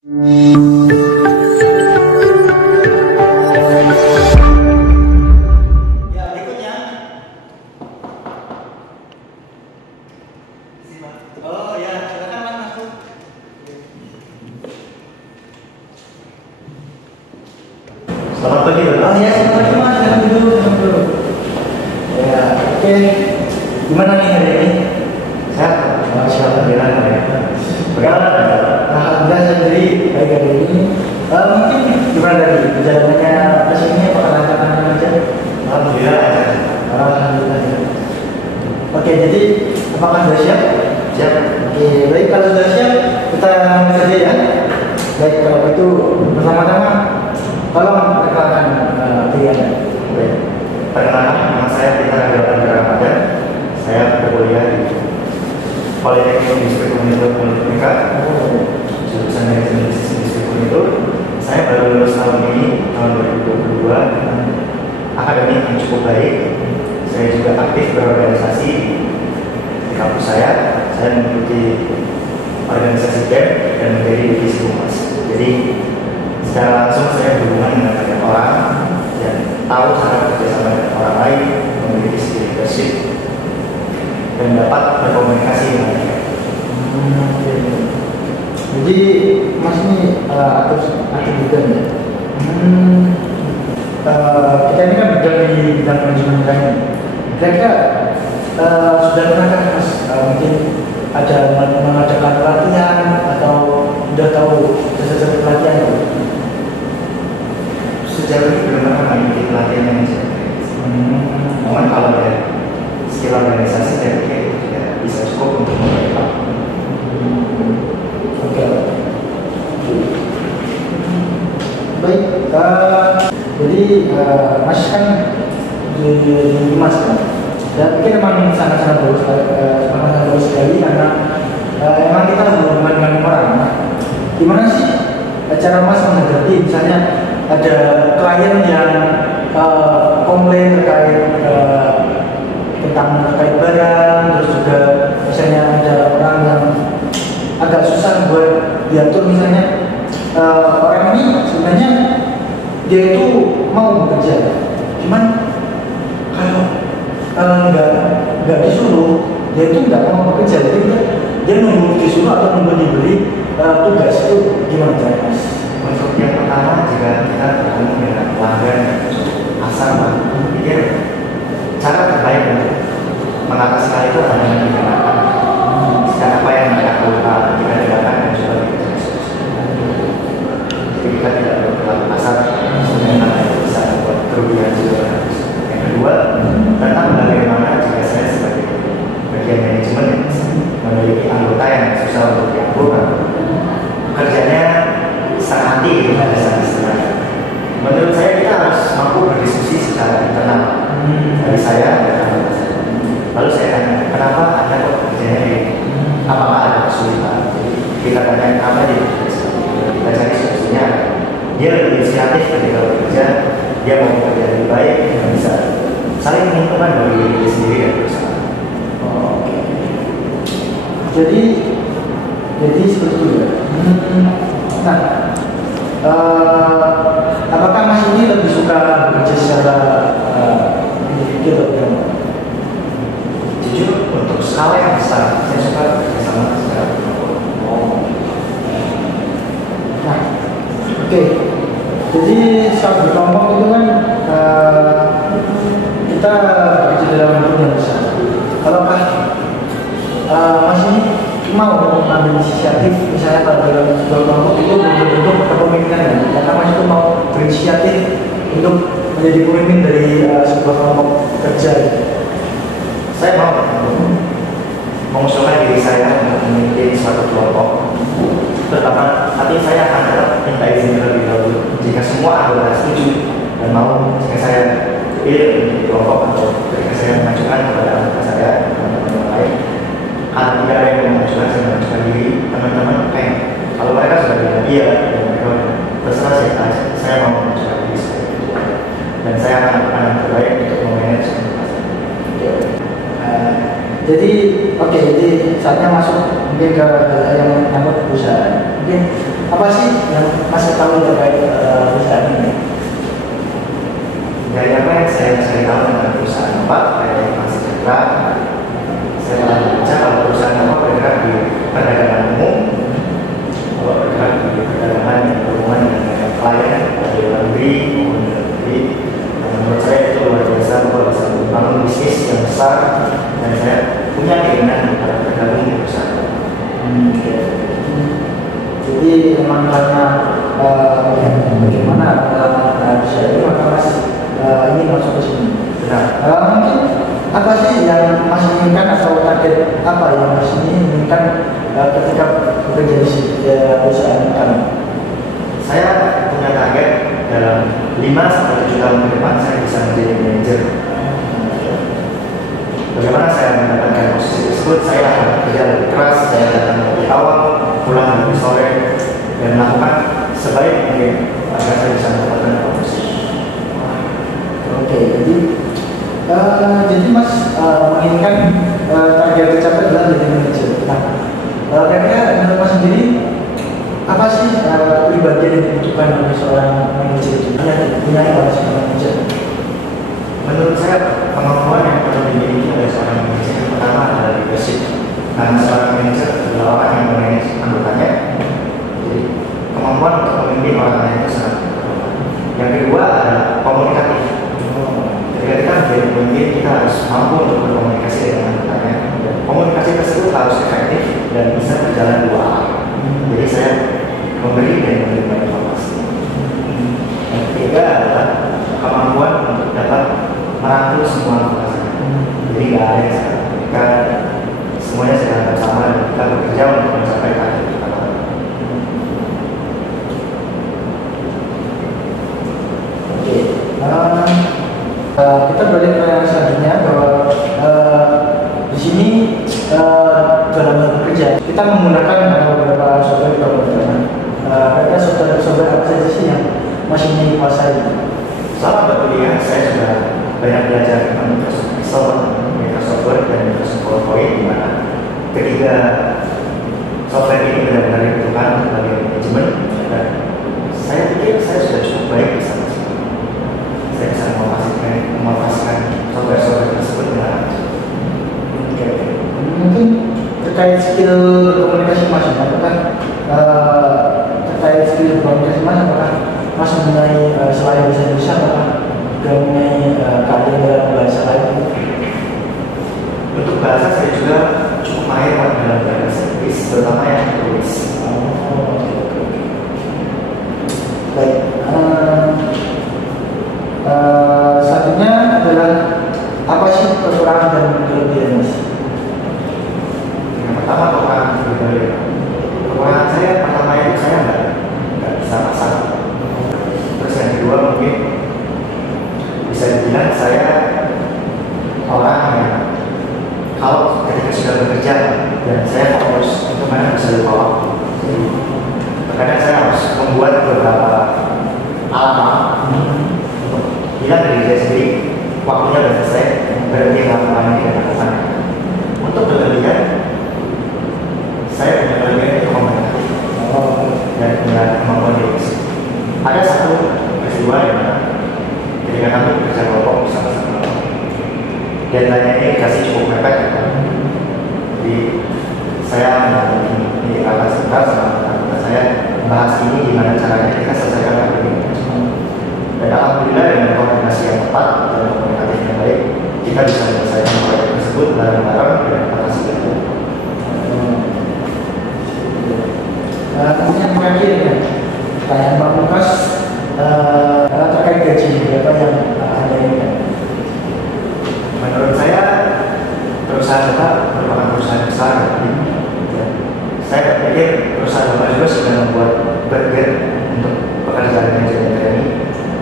Oh ya, silakan Mas masuk. Selamat pagi, Pak. Oh ya, selamat pagi Mas, silakan dulu. Ya, oke. Gimana nih hari ini? Sehat? Alhamdulillah. Bagaimana? Alhamdulillah saya sendiri baik hari ini. Mungkin gimana dari perjalanannya ke sini, apakah lancar aja? Alhamdulillah aja. Alhamdulillah. Oke, jadi apakah sudah siap? Siap. Oke, baik, kalau sudah siap kita mulai saja ya. Baik, kalau itu pertama-tama tolong perkenalkan diri Anda. Baik. Perkenalkan, nama saya Pita Gawan Ramadan. Saya berkuliah di Politeknik Industri Komunitas Politeknika, jurusan Manajemen Bisnis Industri Komunitas. Saya baru lulus tahun ini, tahun 2022. Akademik yang cukup baik. Saya juga aktif berorganisasi di kampus saya. Saya mengikuti organisasi BEM dan menjadi divisi humas. Jadi secara langsung saya berhubungan dengan banyak orang dan tahu cara bekerjasama dengan orang lain, memiliki skill leadership dan dapat berkomunikasi dengan mereka. Jadi Mas ini aktif juga ya. Kita ini kan berada di bidang manajemen lain. Kira-kira sudah pernahkah Mas mungkin ada mengadakan pelatihan atau sudah tahu jasa-jasa pelatihan itu? Sejauh ini belum pernah mengikuti pelatihan manajemen. Namun kalau ada skill organisasi, saya pikir ya, bisa cukup untuk mempercepat. Oke. Baik. Jadi Mas kan di Mas kan, dan mungkin memang sangat-sangat bagus sekali karena emang kita berhubungan dengan orang. Gimana sih cara Mas menghadapi misalnya ada klien yang komplain terkait terkait barang, terus juga misalnya ada orang yang agak susah buat diatur, misalnya orang ini sebenarnya dia itu mau bekerja, cuman kalau nggak disuruh dia itu nggak mau bekerja, jadi dia nunggu disuruh atau nunggu diberi tugas. Itu gimana caranya? Untuk yang pertama, jika kita bertemu dengan pelanggan asal pikir cara terbaik untuk mengatasi hal itu adalah dengan mendengarkan dan apa yang mereka lakukan, kita dengarkan dan coba kita diskusi. Jadi kita tidak berlaku kasar sebenarnya itu bisa membuat kerugian juga. Yang kedua, tentang bagaimana jika saya sebagai bagian manajemen memiliki anggota yang susah untuk diatur, kerjanya setengah hati itu pada saat istirahat. Menurut saya kita harus mampu berdiskusi secara internal dari saya dan anggota saya. Lalu saya tanya, kenapa Anda kok kerjanya ini? Apakah ada kesulitan? Jadi kita tanya apa dia bekerja. Kita cari solusinya. Dia lebih inisiatif ketika bekerja, dia mau bekerja lebih baik dan bisa saling menguntungkan bagi diri sendiri dan perusahaan. Oke. Jadi seperti itu ya. Nah, apakah Mas ini lebih suka bekerja secara individu atau gimana? Jujur, untuk skala yang besar, saya suka bekerjasama secara kelompok. Nah, oke. Jadi saat berkelompok itu kan kita bekerja dalam grup yang besar. Kalaukah Mas ini mau mengambil inisiatif, misalnya kalau dalam sebuah kelompok itu bentuk kepemimpinan, karena Mas itu mau berinisiatif untuk menjadi pemimpin dari sebuah kelompok kerja. Saya mau mengusulkan diri saya untuk memimpin suatu kelompok. Pertama, tapi saya akan tetap minta izin terlebih dahulu. Jika semua anggota setuju dan mau, jika saya pilih di kelompok atau jika saya mengajukan kepada anggota saya, teman-teman yang lain, karena tidak ada yang mengajukan, saya mengajukan diri. Teman-teman, kalau mereka sudah bilang iya, dan mereka terserah siapa aja. Saya mau mengajukan diri saya, dan saya akan lakukan yang terbaik untuk memanage anggota saya. Jadi saatnya masuk mungkin ke yang menyangkut perusahaan. Mungkin Apa sih yang Mas ketahui terkait perusahaan ini? Dari apa yang saya cari tahu tentang perusahaan Bapak, kayak Mas Citra, saya telah baca kalau perusahaan Bapak bergerak di perdagangan umum, Bapak bergerak di perdagangan yang berhubungan dengan pelayanan dari luar negeri maupun dalam negeri. Dan menurut saya itu luar biasa, Bapak bisa membangun bisnis yang besar, dan saya punya keinginan untuk bergabung di perusahaan Bapak. Jadi memang karena bagaimana saya ini maka Mas ini masuk ke sini. Benar. Mungkin apa sih yang Mas inginkan atau target apa yang Mas ini inginkan ketika bekerja di perusahaan kami? Saya punya target dalam 5-7 tahun ke depan saya bisa menjadi manajer. Bagaimana saya mendapatkan posisi tersebut? Saya akan bekerja lebih keras, saya datang lebih awal, pulang lebih sore, dan melakukan sebaik mungkin agar saya bisa mendapatkan posisi. Oke, jadi Mas menginginkan target tercapai adalah menjadi manajer. Nah, kira-kira menurut Mas sendiri apa sih pribadi yang dibutuhkan oleh seorang manajer itu? Yang punya oleh seorang manajer? Menurut saya kemampuan yang perlu dimiliki oleh seorang manajer yang pertama adalah leadership. Karena seorang manajer adalah orang yang memanage anggotanya. Jadi kemampuan untuk memimpin orang lain itu sangat penting. Yang kedua adalah komunikatif. Ketika kita menjadi pemimpin, kita harus mampu untuk berkomunikasi dengan anggotanya. Komunikasi tersebut harus efektif dan bisa berjalan dua arah. Jadi saya memberi dan menerima informasi. Yang ketiga adalah kemampuan untuk dapat merangkul semua anggota saya. Jadi nggak ada yang salah. Kita semuanya sedang bersama dan kita bekerja untuk mencapai target kita. Oke, kita balik ke yang selanjutnya bahwa di sini dalam bekerja kita menggunakan beberapa software pemrograman. Ada software apa saja sih yang masih dikuasai? Selama berkuliah saya sudah banyak belajar tentang Microsoft Excel, Microsoft Word, dan Microsoft PowerPoint, di mana ketiga software ini benar-benar dibutuhkan sebagai manajemen, dan saya pikir saya sudah cukup baik di sana. Saya bisa mengoperasikan software-software tersebut dengan mungkin terkait skill berkomunikasi Mas, apakah terkait skill berkomunikasi Mas, apakah Mas mengenai selain bahasa Indonesia, apakah juga mengenai keahlian dalam bahasa lain? Untuk bahasa saya juga cukup mahir dalam bahasa Inggris, terutama yang tulis. Baik. Selanjutnya adalah apa sih kekurangan dan kelebihan Mas? Yang pertama kekurangan saya pertama itu saya nggak bisa masak. Terus yang kedua mungkin bisa dibilang saya orang yang kalau ketika sudah bekerja dan saya fokus untuk mana bisa lupa waktu. Jadi terkadang saya harus membuat beberapa alarm untuk bilang dari diri sendiri waktunya sudah selesai, berhenti melakukan ini dan lakukan. Untuk kelebihan saya punya kelebihan itu komunikatif dan punya kemampuan diri. Ada satu peristiwa di mana ketika kami bekerja kelompok bersama-sama, deadline-nya ini dikasih cukup mepet, jadi saya di atas sebentar sama anggota saya bahas ini gimana caranya kita selesaikan hari ini. Dan alhamdulillah dengan koordinasi yang tepat dan komunikatif yang baik, kita bisa menyelesaikan proyek tersebut bareng-bareng dan atasi itu. Kemudian terakhir ya, pertanyaan Pak Lukas terkait gaji berapa yang Anda inginkan? Menurut saya perusahaan Bapak merupakan perusahaan besar. Saya pikir perusahaan Bapak juga sudah membuat budget untuk pekerjaan manajemen ini,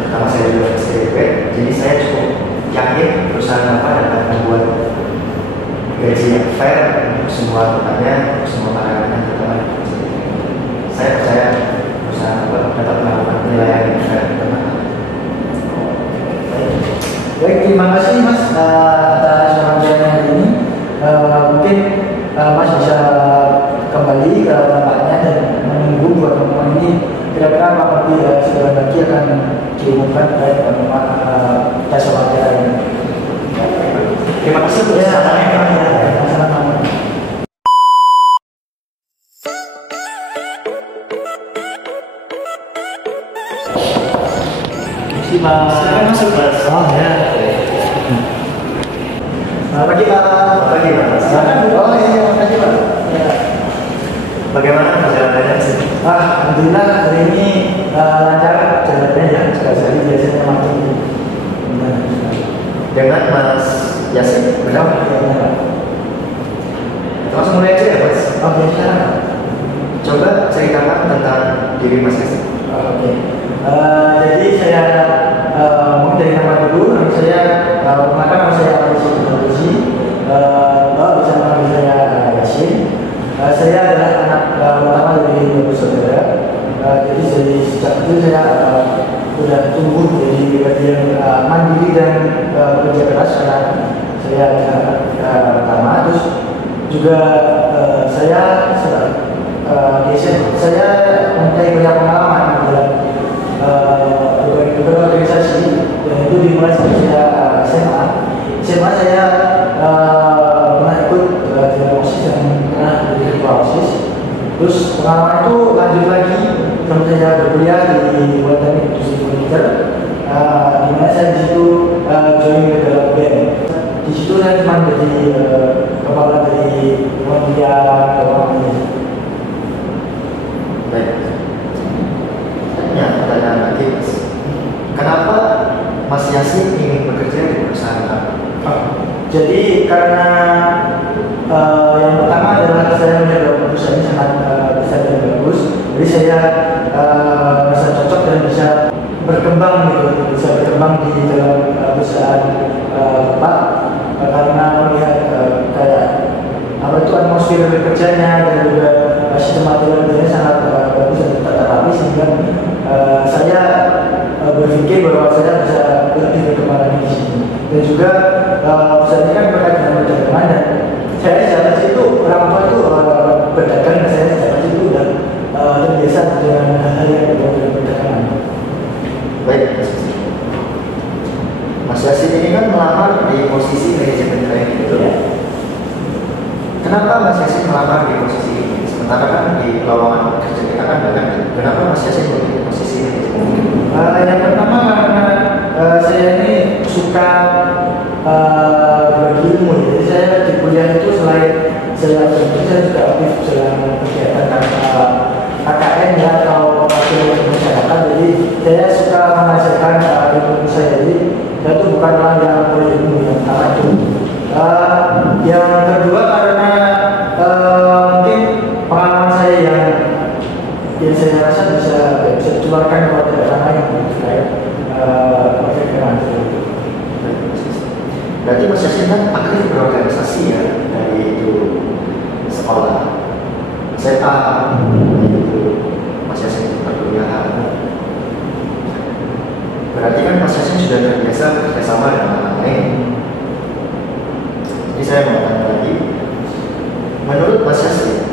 terutama saya juga STDP. Jadi saya cukup yakin perusahaan Bapak dapat membuat gaji yang fair untuk semua anggotanya, untuk semua karyawannya, terutama saya percaya perusahaan Bapak dapat melakukan penilaian yang fair. Baik, terima kasih Mas atas pengajaran hari ini. Mungkin Mas bisa kembali ke tempatnya dan menunggu buat teman-teman ini kira-kira Pak Parti sebentar lagi akan diumumkan terkait tes wawancara ini. Terima kasih untuk kesempatannya. Silakan masuk, Mas. Oh ya. Selamat pagi, Pak. Selamat pagi, Mas. Oh iya, makasih, Pak. Ya. Bagaimana perjalanannya? Alhamdulillah hari ini lancar jalannya ya. Sekali biasanya macam ini. Dengan Mas Yasin, benar? Langsung mulai aja ya, Mas. Oke, silakan. Coba ceritakan tentang diri Mas Yasin. Oke. Jadi saya mungkin dari nama dulu, nama saya Alisi Teknologi, bisa panggil saya Yasin. Saya adalah anak pertama dari dua bersaudara. Jadi dari sejak kecil saya sudah tumbuh jadi bagian mandiri dan bekerja keras karena saya adalah pertama. Terus juga saya mempunyai banyak pengalaman dalam berbagai organisasi, dan itu dimulai sejak saya SMA. SMA saya pernah ikut dalam OSIS dan pernah menjadi ketua OSIS. Terus pengalaman itu lanjut lagi sampai saya berkuliah di Politeknik Industri Komputer, di mana saya di situ join ke dalam BEM. Di situ saya cuma jadi kepala dari kementerian keuangan. Baik. Pertanyaan lagi, Mas. Kenapa Mas Yasin ingin bekerja di perusahaan Anda? Jadi karena yang pertama adalah saya melihat perusahaan ini sangat besar dan bagus. Jadi saya merasa cocok dan bisa berkembang gitu, bisa berkembang di dalam perusahaan Bapak, karena melihat kayak apa itu atmosfer kerjanya dan juga sistem materialnya sangat bagus dan tertata rapi, sehingga saya berpikir bahwa saya bisa lebih berkembang di sini. Dan juga perusahaan ini kan berkaitan dengan perdagangan, dan saya sejak situ orang tua itu berdagang, dan saya sejak situ udah terbiasa dengan hal yang berbau dengan perdagangan. Baik, Mas Yasin ini kan melamar di posisi manajemen training itu. Ya. Kenapa Mas Yasin melamar di posisi ini? Sementara kan di lowongan kerja kita kan banyak. Kenapa Mas Yasin memilih posisi manajemen? Yang pertama karena saya ini suka berbagi ilmu. Jadi saya di kuliah itu selain saya bekerja, saya juga aktif dalam kegiatan KKN ya, atau wakil masyarakat. Jadi saya suka mengajarkan ilmu saya. Jadi saya itu bukan orang yang berilmu yang pertama itu. Yang kedua karena mungkin pengalaman saya yang saya rasa bisa ditularkan kepada orang lain terkait project dengan itu. Berarti Mas Yasin kan aktif berorganisasi ya, dari itu sekolah SMA, itu Mas Yasin perkuliahan. Berarti kan Mas Yasin sudah terbiasa bekerjasama dengan orang lain. Jadi saya mau tanya lagi, menurut Mas Yasin,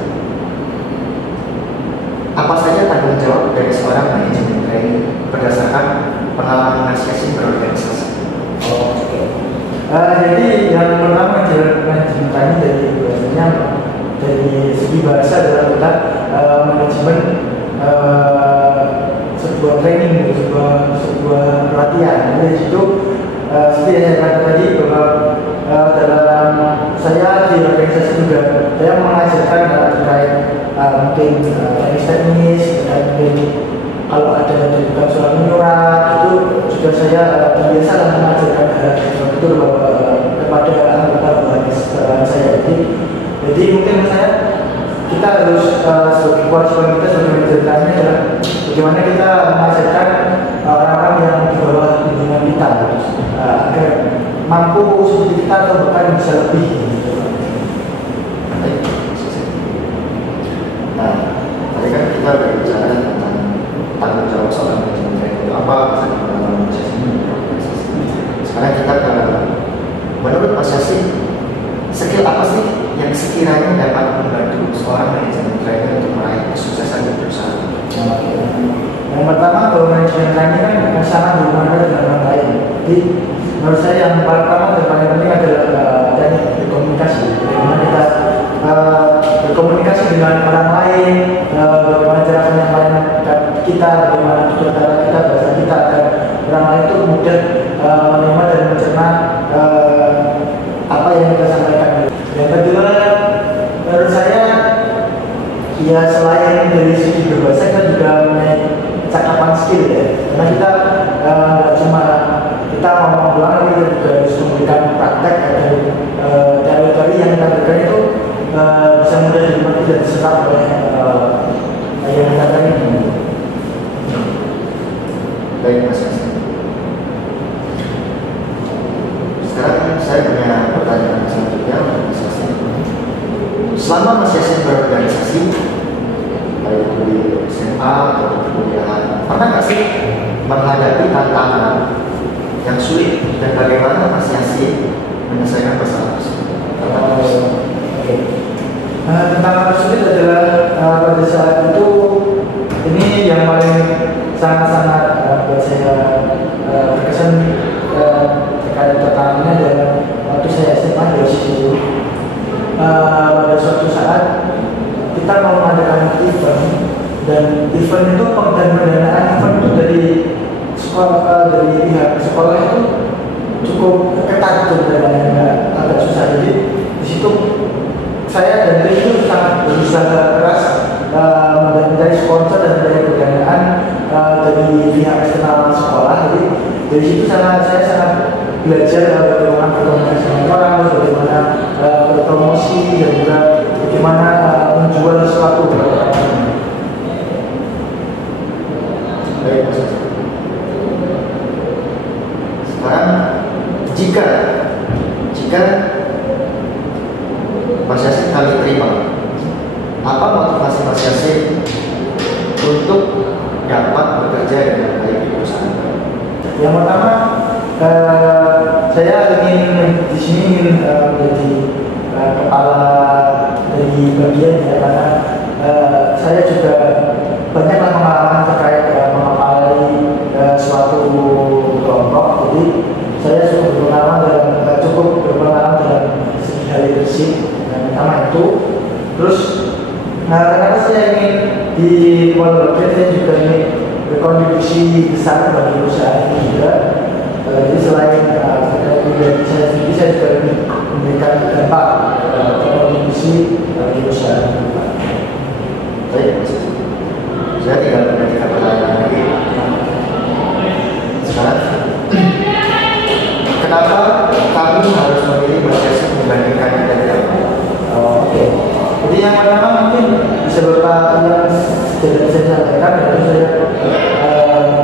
apa saja tanggung jawab dari seorang manajemen training berdasarkan pengalaman Mas Yasin berorganisasi? Jadi yang pertama manajemen training dari segi bahasa adalah kita manajemen sebuah training, sebuah pelatihan. Jadi itu seperti yang saya katakan tadi bahwa dalam saya di organisasi juga saya mengajarkan terkait mungkin teknis dan mungkin kalau ada juga surat menyurat, itu juga saya biasa mengajarkan itu kepada anggota bawahan saya. Jadi mungkin kita harus sebagai kewajiban kita sebagai menjelaskannya adalah bagaimana kita mengajarkan orang-orang yang di bawah bimbingan kita agar mampu seperti kita atau bahkan bisa lebih. Nah, tadi kan kita berbicara tentang tanggung jawab seorang manajemen training itu apa, pengalaman Mas Yasin berorganisasi. Sekarang kita ke, menurut Mas Yasin, skill apa sih yang sekiranya dapat membantu seorang manajemen training untuk meraih kesuksesan di perusahaan? pertama kalau manajemen lainnya kan sangat berhubungan dengan orang lain. Jadi menurut saya yang pertama dan paling penting adalah teknik berkomunikasi. Bagaimana kita berkomunikasi dengan orang lain, bagaimana cara penyampaian kita, bagaimana juga cara kita bahasa kita agar orang lain itu mudah menerima dan mencerna apa yang kita sampaikan. Yang kedua, menurut saya ya selain dari segi berbahasa kita juga cakapan skill ya, karena kita nggak cuma kita ngomong doang, kita juga harus memberikan praktek atau teori-teori yang kita berikan itu bisa mudah dimengerti dan diserap oleh yang kita tadi. Baik Mas Yasin. Sekarang saya punya pertanyaan selanjutnya untuk Mas Yasin. Selama Mas Yasin berorganisasi, baik di SMA atau di kuliah, pernah nggak sih menghadapi tantangan yang sulit dan bagaimana Mas Yasin menyelesaikan masalah tersebut? Tantangan sulit adalah pada saat itu ini yang paling sangat-sangat buat saya berkesan terkait tantangannya adalah waktu saya SMA dari situ. Pada suatu saat kita mau mengadakan event, dan event itu pendanaan event itu dari sekolah, dari pihak sekolah itu cukup ketat dananya, agak susah. Jadi di situ saya dan tim itu sangat berusaha keras mencari sponsor dan mencari pendanaan dari pihak eksternal sekolah. Jadi dari situ saya sangat belajar bagaimana berkomunikasi dengan orang, bagaimana berpromosi, dan juga bagaimana menjual sesuatu kepada orang. Baik, Mas. Sekarang jika Mas Yasin kami terima, apa motivasi Mas Yasin untuk dapat bekerja dengan baik di perusahaan? Yang pertama, saya ingin di sini menjadi kepala dari bagian ya, karena saya juga banyaklah pengalaman terkait mengepalai suatu kelompok. Jadi saya cukup berpengalaman dalam segi hal leadership. Yang pertama itu, terus kenapa saya ingin di Polbagir, saya juga ingin berkontribusi besar bagi perusahaan ini juga. Jadi selain dari saya sendiri, saya juga ingin memberikan dampak kontribusi bagi perusahaan. Baik, saya tinggal menanyakan pertanyaan lagi. Sekarang, kenapa kami harus memilih Mas Yasin dibandingkan dari yang lain? Oke. Jadi yang pertama mungkin bisa beberapa yang sudah saya sampaikan, yaitu saya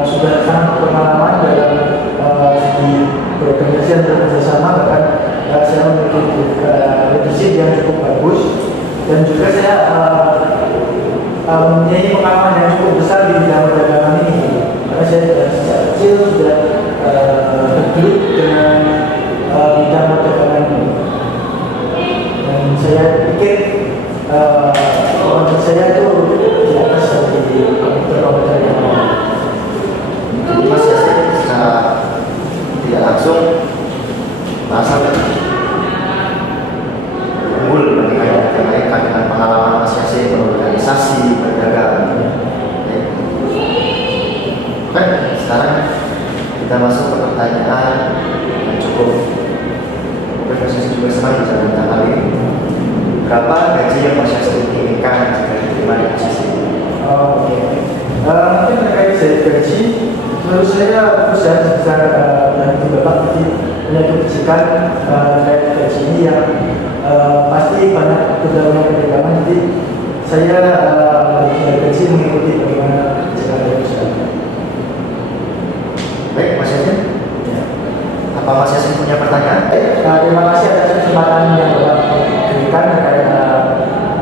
sudah sangat berpengalaman dalam segi berorganisasi dan bekerjasama, bahkan saya memiliki leadership yang cukup bagus, dan juga saya mempunyai pengalaman yang cukup besar di bidang perdagangan ini. Karena saya sejak kecil sudah bergelut dengan bidang perdagangan ini, dan saya pikir saya itu di atas dari komputer yang lain. Jadi Mas Yasin secara tidak langsung merasa unggul dibandingkan yang lain dengan pengalaman Mas Yasin berorganisasi, berdagang. Oke, sekarang kita masuk ke pertanyaan yang cukup mungkin Mas Yasin juga senang bisa tentang hal ini. Berapa gaji yang Mas Yasin inginkan jika diterima di posisi ini? Oke. Mungkin terkait dari gaji, menurut saya perusahaan sebesar dan Bapak pasti punya kebijakan terkait gaji ini yang pasti banyak kedaulatan perdagangan. Jadi saya gaji mengikuti bagaimana kebijakan dari perusahaan. Baik, Mas Yasin. Ya. Apa Mas Yasin punya pertanyaan? Baik, terima kasih atas kesempatan yang Bapak berikan terkait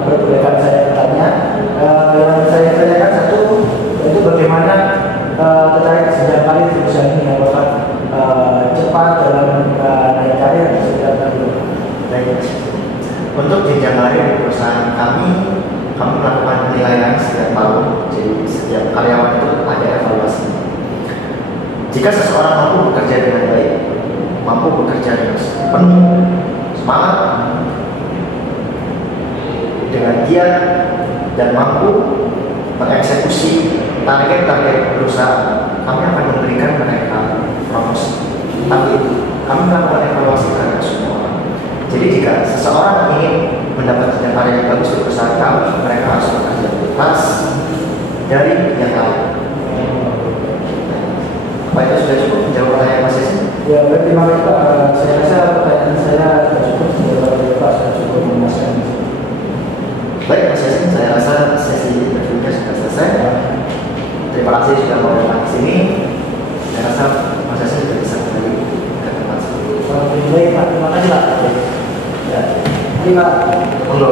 perbolehkan saya bertanya. Yang saya tanyakan satu, yaitu bagaimana terkait jenjang karir di perusahaan ini yang Bapak cepat dalam naik karir di setiap tahun. Baik. Untuk jenjang karir di perusahaan kami melakukan penilaian setiap tahun. Jadi setiap karyawan itu ada evaluasi Jika seseorang mampu bekerja dengan baik, mampu bekerja dengan penuh semangat, dengan giat, dan mampu mengeksekusi target-target perusahaan, kami akan memberikan mereka promosi. Tapi kami melakukan evaluasi terhadap semua orang. Jadi jika seseorang ingin mendapatkan karya yang bagus di perusahaan kami, mereka harus bekerja keras dari yang lain. Apa itu sudah cukup menjawab pertanyaan Mas Yasin? Ya, baik, terima kasih Pak. Saya rasa pertanyaan saya sudah cukup, Pak sudah cukup memuaskan. Baik Mas Yasin, saya rasa sesi interviewnya sudah selesai. Terima kasih sudah mau datang ke sini. Saya rasa Mas Yasin sudah bisa kembali ke tempat sini. Baik Pak, terima kasih Pak. Ya, terima kasih Pak. Monggo.